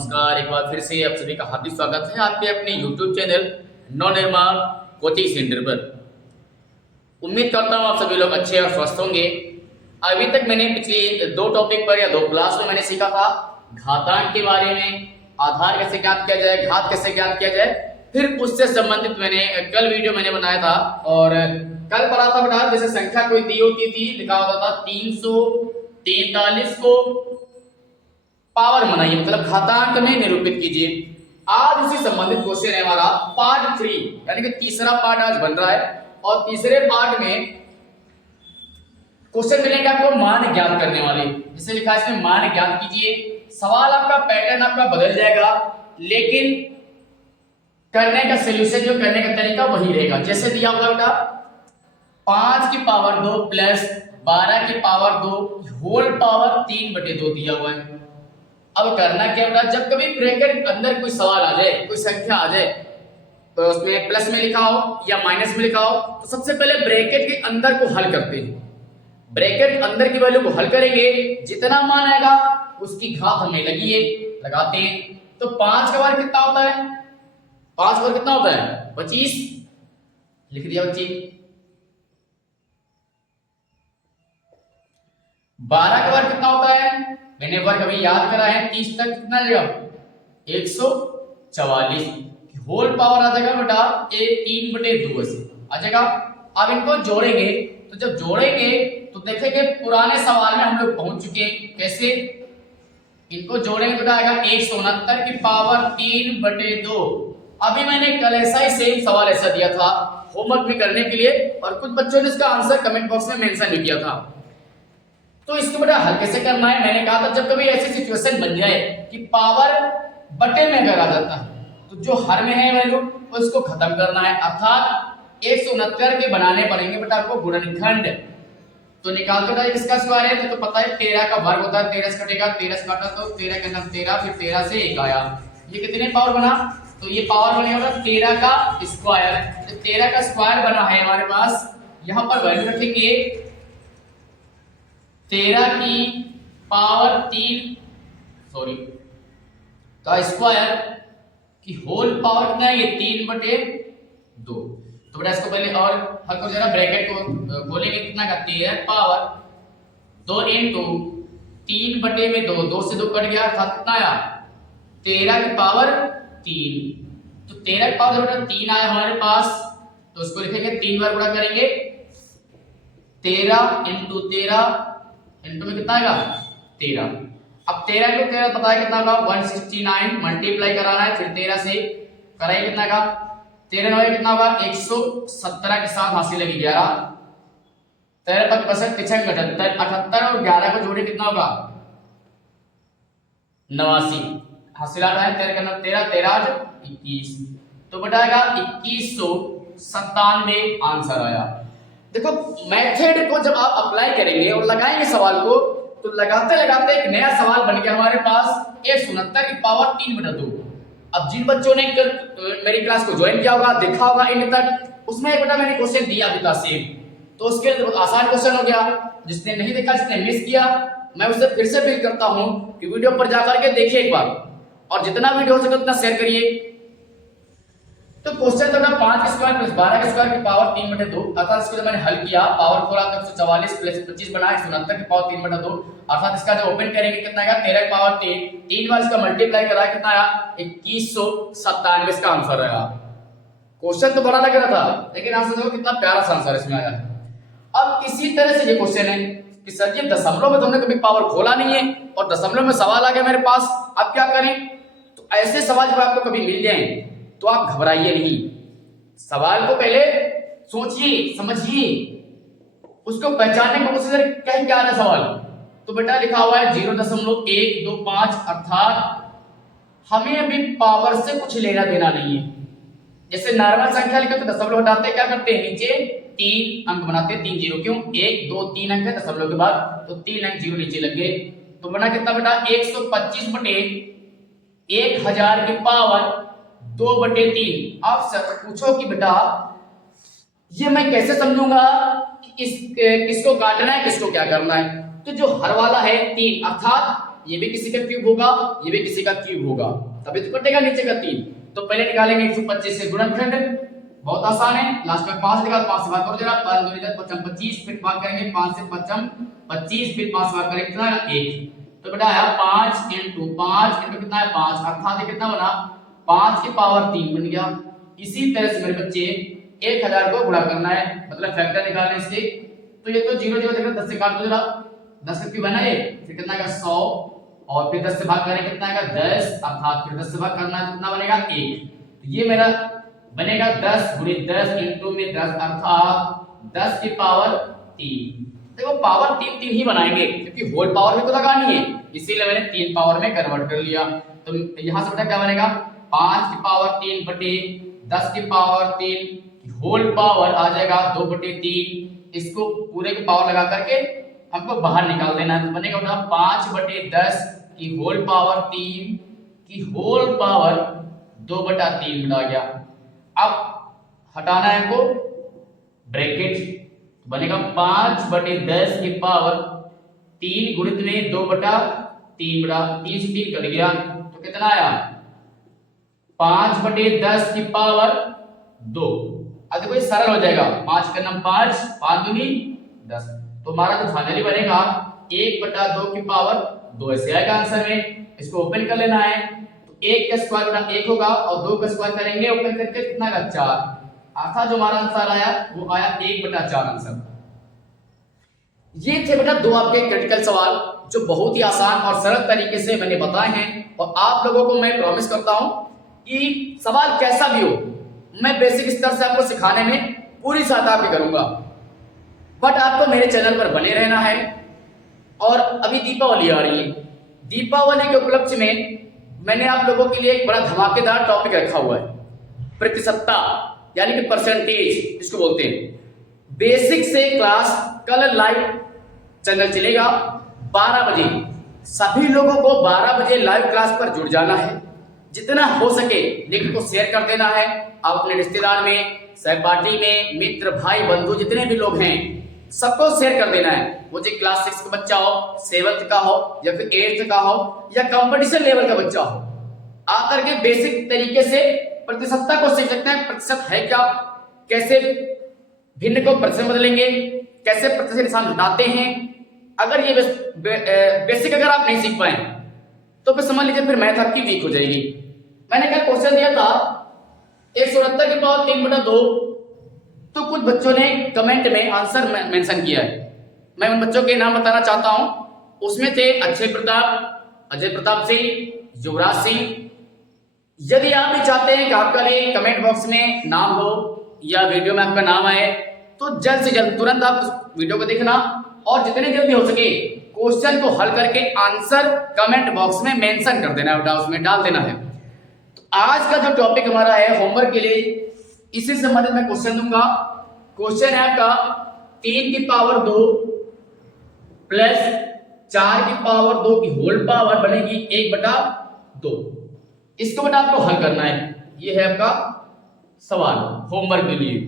नमस्कार, एक बार फिर से आप सभी का हार्दिक स्वागत है आपके अपने YouTube channel Navnirman coaching centre पर। उम्मीद करता हूँ आप सभी लोग अच्छे और स्वस्थ होंगे। अभी तक मैंने पिछले दो टॉपिक पर या दो क्लास में मैंने सीखा था घातांक के बारे में, आधार कैसे ज्ञात किया जाए, घात कैसे ज्ञात किया जाए। फिर उससे संबंधित मैंने कल वीडियो मैंने बनाया था और कल पढ़ा था बेटा, जैसे संख्या कोई दी होती थी, लिखा होता था 343 को पावर बनाइए, मतलब घातांक में निरूपित कीजिए। आज उसी संबंधित क्वेश्चन है हमारा पार्ट 3, यानी कि तीसरा पार्ट आज बन रहा है। और तीसरे पार्ट में क्वेश्चन मिलेंगे आपको मान ज्ञात करने वाले। जैसे लिखा है इसमें मान ज्ञात कीजिए। सवाल आपका पैटर्न आपका बदल जाएगा, लेकिन करने का सोल्यूशन जो करने का तरीका वही रहेगा। जैसे दिया हुआ बेटा 5 की पावर 2 प्लस 12 की पावर 2 होल पावर 3/2 दिया हुआ है। अब करना क्या होगा, जब कभी ब्रैकेट के अंदर कोई सवाल आ जाए, कोई संख्या आ जाए, तो उसमें प्लस में लिखा हो या माइनस में लिखा हो, तो सबसे पहले ब्रैकेट के अंदर को हल करते हैं। ब्रैकेट के अंदर की वैल्यू को हल करेंगे, जितना मान आएगा उसकी घात हमें लगी है, लगाते हैं। तो 5 का वर्ग कितना होता है, 5 का वर्ग कितना होता है 25, लिख दिया बच्ची। 12 का वर्ग कितना होता है, मैंने वर्ग अभी याद करा है, 30 तक कितना जाएगा 144, होल पावर आ जाएगा बेटा 3/2 से आ जाएगा। अब इनको जोड़ेंगे, तो जब जोड़ेंगे तो देखेंगे पुराने सवाल में हम लोग पहुंच चुके हैं। कैसे इनको जोड़ेंगे तो आएगा 169 की पावर 3/2। अभी मैंने कल ऐसा ही सेम सवाल ऐसा दिया था होमवर्क में करने के लिए, और कुछ बच्चों ने इसका आंसर कमेंट बॉक्स में मेंशन भी किया था। तो इसको बेटा हल कैसे करना है, मैंने कहा था जब कभी ऐसी सिचुएशन बन जाए कि पावर बटे में अगर आ जाता है, तो जो हर में है वैल्यू उसको खत्म करना है, अर्थात 169 के बनाने पड़ेंगे बेटा आपको गुणनखंड। तो निकालते था इसका स्क्वायर है तो पता है 13 का वर्ग होता है, 13 से कटेगा, 13 से काटा तो 13 के अंदर 13, फिर 13 से 1 आया, ये कितने पावर बना, तो ये पावर बनेगा 13 का स्क्वायर। तो 13 का स्क्वायर बना है हमारे पास, यहाँ पर वैल्यू रखेंगे 13 की पावर 3 का स्क्वायर की होल पावर कितना है, ये 3/2। तो बेटा इसको पहले और हल कर जरा, ब्रैकेट को खोलेंगे, कितना का 13 पावर 2 इंटू 3/2, 2 से 2 कट गया, अर्थात कितना आया 13 की पावर 3। तो 13 की पावर बेटा 3 आया हमारे पास, तो उसको लिखेंगे 3 बार गुणा करेंगे, 13 इंटू 13 इंटू में कितना आएगा 13। अब 13 को 13 पता है कितना होगा 169, मल्टीप्लाई कराना है, फिर 13 से कराइए कितना का 13 9 कितना होगा 117 के साथ हासिल लगी 11, 13 5 55 78, 78 और 11 को जोड़े कितना होगा 89, हासिल आ रहा है 13 का 13 13 21, तो बताएगा 2197 आंसर आया। देखो मेथड को जब आप अप्लाई करेंगे और लगाएंगे सवाल को, तो लगाते लगाते एक नया सवाल बन गया हमारे पास 169 की पावर 3/2। अब जिन बच्चों ने मेरी क्लास को ज्वाइन किया होगा, देखा होगा इन तक, उसमें एक बेटा मैंने क्वेश्चन दिया भी था सेम, तो उसके लिए आसान क्वेश्चन हो गया। जिसने नहीं देखा, जिसने मिस किया, मैं उससे फिर से अपील करता हूं कि वीडियो पर जाकर के देखिए एक बार, और जितना वीडियो हो सके उतना शेयर करिए। तो क्वेश्चन था 5 के स्क्वायर प्लस 12 के स्क्वायर की पावर 3/2, अर्थात इसको जब मैंने हल किया पावर खोला तो 144 प्लस 25 बना 169 की पावर 3/2, अर्थात इसका जो ओपन करेंगे कितना आएगा 13 की पावर 3 बार इसका मल्टीप्लाई करा कितना आया 2197 इसका आंसर आया। क्वेश्चन तो बड़ा लग रहा था, लेकिन आंसर देखो कितना प्यारा सा आंसर इसमें आया। अब इसी तरह से ये क्वेश्चन है कि सर जी दशमलव में तो हमने कभी पावर खोला नहीं है और दशमलव में सवाल आ गया मेरे पास, अब क्या करें। तो ऐसे सवाल जब आपको कभी मिल जाए तो आप घबराइए नहीं, सवाल को पहले सोचिए समझिए, उसको पहचानने की कोशिश करें कहीं क्या रहा सवाल। तो बेटा लिखा हुआ है 0.125, अर्थात हमें अभी पावर से कुछ लेना देना नहीं है। जैसे नॉर्मल संख्या लिखे तो दशमलव हटाते क्या करते हैं, नीचे 3 अंक बनाते हैं, 3 जीरो, क्यों 1 2 3 अंक है दशमलव के बाद, तो 3 अंक जीरो नीचे लग गए। तो बना कितना बेटा 125/1000 की पावर 2/3। आप पूछो कि बेटा ये मैं कैसे समझूंगा कि किसको काटना है किसको क्या करना है। तो जो हर वाला है 3, अर्थात ये भी किसी का क्यूब होगा, ये भी किसी का क्यूब होगा, तभी तो कटेगा नीचे का 3। तो पहले निकालेंगे 125 से गुणनखंड, बहुत आसान है। लास्ट में 5 लगा, 5 से भाग करो जरा, 5 दूनी 10 5 25, फिर भाग करेंगे 5 से 5 25, फिर 5 से भाग करेंगे कितना 1। तो बेटा आया 5 इंटू 5 इंटू कितना है 5, अर्थात कितना बना 5 की पावर 3 बन गया। इसी तरह से मेरे बच्चे 1000 को गुणा करना है, मतलब फैक्टर निकालने से। तो ये तो 0 0 देखो 10 से काट दो जरा, 10 का क्यूब है ना ये, फिर कितना आएगा 100, और फिर 10 से भाग करें कितना आएगा 10, अर्थात फिर 10 से भाग करना है कितना बनेगा 1। तो ये मेरा बनेगा 10 गुणे 10 इंटू में 10, अर्थात 10 की पावर 3। देखो पावर 3 ही बनाएंगे क्योंकि होल पावर भी तो लगानी है, इसीलिए मैंने 3 पावर में कन्वर्ट कर लिया। तो यहां से बेटा क्या बनेगा 5 की पावर 3 बटे 10 की पावर 3 होल पावर आ जाएगा 2 बटे 3। इसको पूरे की पावर लगा करके हमको बाहर निकाल देना है, तो बनेगा बेटा 5 बटे 10 की होल पावर 3 की होल पावर 2 बटा 3 बना गया। अब हटाना है हमको ब्रैकेट, बनेगा 5 बटे 10 की पावर 3 गुणित में 2 बटा 3 बटा 3 से 3 कट गया, तो कितना आया 5 बटे 10 की पावर 2। अब देखो ये सरल हो जाएगा, 5 का नाम 5, 5 दूनी 10, तो हमारा जो फाइनली बनेगा 1 बटा 2 की पावर 2 ऐसे आएगा आंसर में। इसको ओपन कर लेना है, तो 1 का स्क्वायर बटा 1 होगा और 2 का स्क्वायर करेंगे ओपन करके कितना आएगा 4, अर्थात जो हमारा आंसर आया वो आया 1 बटा 4 आंसर। ये थे बेटा दो आपके क्रिटिकल सवाल जो बहुत ही आसान और सरल तरीके से मैंने बताए हैं, और आप लोगों को मैं प्रॉमिस करता हूं कि सवाल कैसा भी हो मैं बेसिक स्तर से आपको सिखाने में पूरी सहायता आपकी करूंगा। बट आपको मेरे चैनल पर बने रहना है। और अभी दीपावली आ रही है, दीपावली के उपलक्ष्य में मैंने आप लोगों के लिए एक बड़ा धमाकेदार टॉपिक रखा हुआ है, प्रतिशतता यानी कि परसेंटेज जिसको बोलते हैं। बेसिक से क्लास कल लाइव चैनल चलेगा 12 बजे, सभी लोगों को 12 बजे लाइव क्लास पर जुड़ जाना है। जितना हो सके लिंक को शेयर कर देना है, आप अपने रिश्तेदार में, सहपाठी में, मित्र, भाई, बंधु जितने भी लोग हैं सबको शेयर कर देना है। वो जो क्लास 6 का बच्चा हो, 7th का हो या फिर 8th का हो या कंपटीशन लेवल का बच्चा हो, आकर के बेसिक तरीके से प्रतिशतता को सीख सकते हैं। प्रतिशत है क्या, कैसे भिन्न को प्रतिशत बदलेंगे, कैसे प्रतिशत निशान हटाते हैं। अगर ये बेसिक अगर आप नहीं सीख पाए तो फिर समझ लीजिए फिर मैथ आपकी वीक हो जाएगी। मैंने क्या क्वेश्चन दिया था 169 की पावर 3 बटा 2, तो कुछ बच्चों ने कमेंट में आंसर मेंशन किया है। मैं उन बच्चों के नाम बताना चाहता हूं, उसमें थे अक्षय प्रताप, अजय प्रताप सिंह, युवराज सिंह। यदि आप भी चाहते हैं कि आपका लिए कमेंट बॉक्स में नाम हो या वीडियो में आपका नाम आए, तो जल्द से जल्द तुरंत आप वीडियो को देखना और जितने जल्दी हो सके क्वेश्चन को हल करके आंसर कमेंट बॉक्स में मेंशन कर देना है, उसमें डाल देना है। तो आज का जो टॉपिक हमारा है होमवर्क के लिए, इसी से संबंधित मैं क्वेश्चन दूंगा। क्वेश्चन है आपका 3 की पावर 2 प्लस 4 की पावर 2 की होल पावर बनेगी 1 बटा 2। इसको बेटा आपको हल करना है, ये है आपका सवाल होमवर्क के लिए।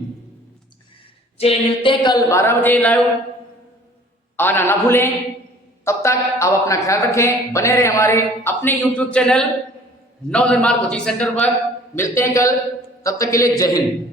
चलिए मिलते हैं कल 12 बजे लाइव, आना ना भूलें। तब तक आप अपना ख्याल रखें, बने रहे हमारे अपने YouTube channel Navnirman coaching centre पर। मिलते हैं कल, तब तक के लिए जय हिंद।